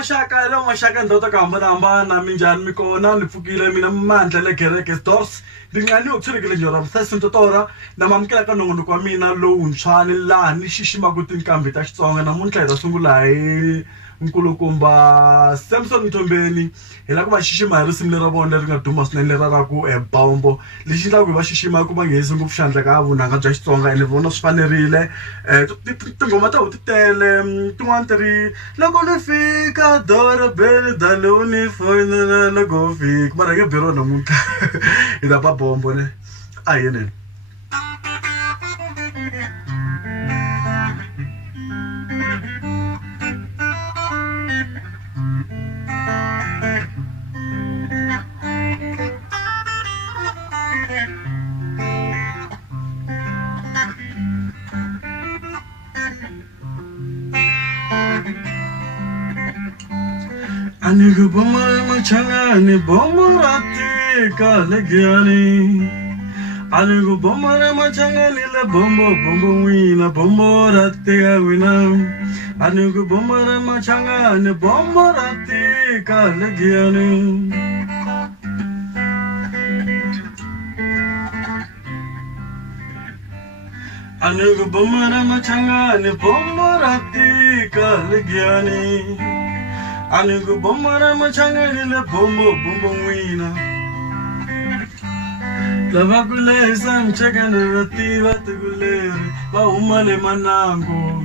mashaka ndota kambana minjani mikona nipfukile mina mandla le kereke stores ndingani ukutshirikile njora msasintotora na mamkela ka nongonoko wa mina lowuntshwa ni laha ni xixima ku tinkambi ta Xitsonga namuntlha hi ta sungula hi nkulukumba Samson Mtombeni hi la ku va xixima hi risimu lera vona leri nga duma swinene lera ra ku Bombo lexi endlaka ku va xixima ku va nghenisi ngopfu xandla ka vunanga bya Xitsonga ene vona swi fanerile tinghoma ta ho ti tele tin'wana ti ri loko ni fika dorobeni dalo ni foyinela loko fika mara hi nge byi rona namuntlha hi ta ba Bombo ne a hi yinene Anigu bomma machangani bomma rati kalegiani Anigu bomma machangani le bombo wina bombo rati wina Anigu bomma machangani bombo rati kalegiani Anigu bomma machangani bombo rati kalegiani Anigu bomara machangani le bombo wina Lava kuleza mchagana rativa tuguleri Va umale manango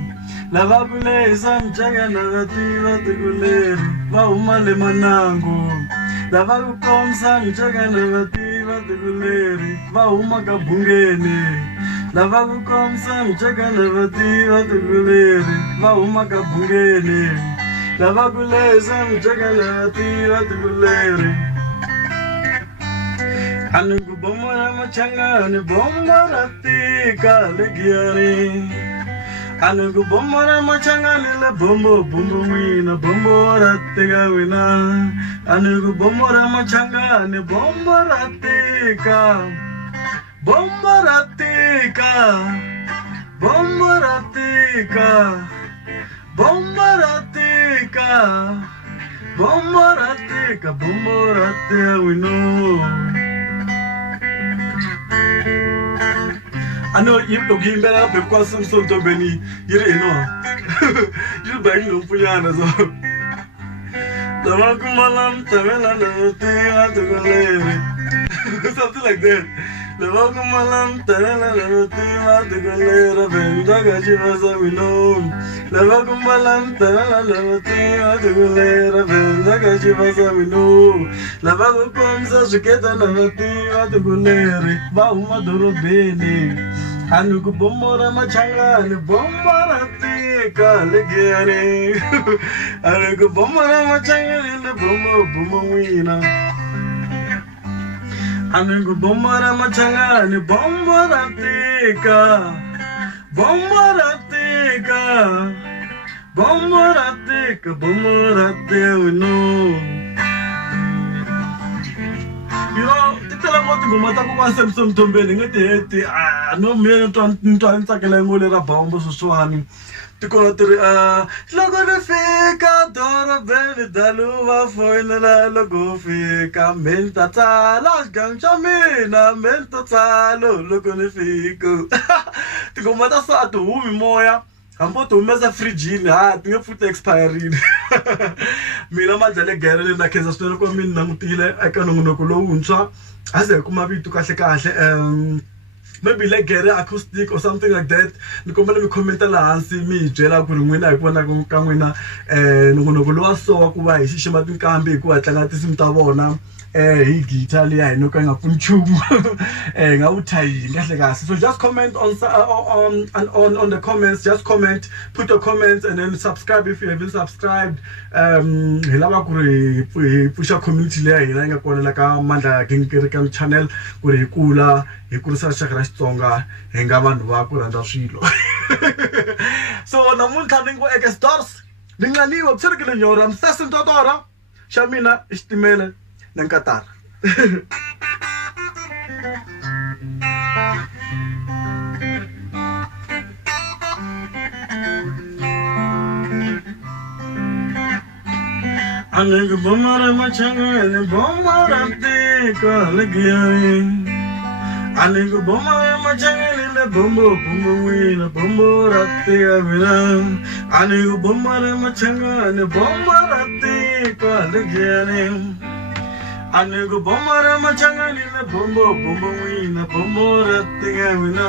Lava kuleza mchagana rativa tuguleri Va umale manango Lava kukomsa mchagana rativa tuguleri Va umaga bungene Lava kukomsa mchagana rativa tuguleri Va umaga bungene Lava kuleza mchagana rativa tuguleri Anigu bomara machangani bomba rati kalegiani Anigu bomara machangani le bombo wina bombo rati wina Anigu bomara machangani bomba rati bomba rati bomba rati bomba rati bomba rati wina I know you look in better because some sort of Benny, you know. You bang no Puyana. The Wakumalam, Tavella, to go lady. Something like that. The Wakumalam, Tavella, to go lady, Bendaga, she was a window. The Wakumalam, Tavella, to go lady, Bendaga, she was a window. The Waku comes as you get another thing to go lady, Bauma Doro Bene. Anigu bomara machangani bomba rati kalegiani Anigu bomara machangani le bombo wina Anigu bomara machangani bomba rati bomba rati wino You know, titela moti ngomata ku kwa Samson Mtombeni ngati no me ntwa kele ngole ra Bombo suswani tikona tiri loko ni fika dorobeni daluva foyinela loko fika menta tsala xiganga mina menta tsalo loko ni fika tingomata sa to humi moya hambo to humesa fridgini ti nge pfuta expireini mina mandlele gere le na khensa swinene ku mina langutile eka nongonoko lowuntshwa a ze hi kuma vito kahle maybe like gere acoustic or something like that ni kombela mi commenta laha hansi mi hi byela ku ri n'wina hi vona ka n'wina nongonoko lowa so wa ku va hi xixima tinkambi hi ku va tlanga tinsimu ta vona hi guitar leya hi no ka yi nga pfuni nchumu hi nga wu thayini kahle kahle so just comment on the comments just comment put your comments and then subscribe if you haven't subscribed hi lava ku ri hi pfuxa community leya hina yi nga kona la ka Mandla Gingirikam channel ku ri hi kula hi kurisa rixaka ra Xitsonga hi nga vanhu va ku rhandza swilo so namuntlha ni ngo eka stars ni nganiwa ku tshirikile nyora msasintotora xa mina i xitimele Nankatara. Anigo bomare machanga ne bomarate kalagiyani. Anigo bomare machanga ne bombo bombo wina bombo rate avina. Anigo bomare machanga ne bomarate kalagiyani. Anigo bomare machanga ne bombo bombo wina bombo rate avina.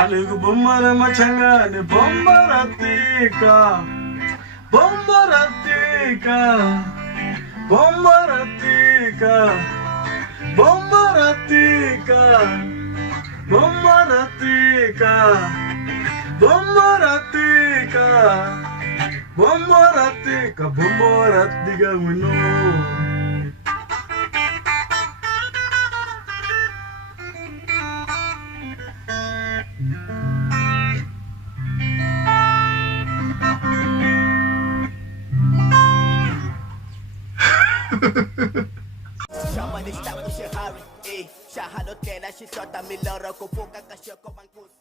Anigo bomare machanga ne bomarate ka. Bombaratika, bombaratika, bombaratika, bombaratika, bombaratika, bombaratika, bombaratika, we know. Siya man istap ko si Harry, eh. Siya hanot kaya na si Sota Miloro, kupuka ka siya ko bangkus.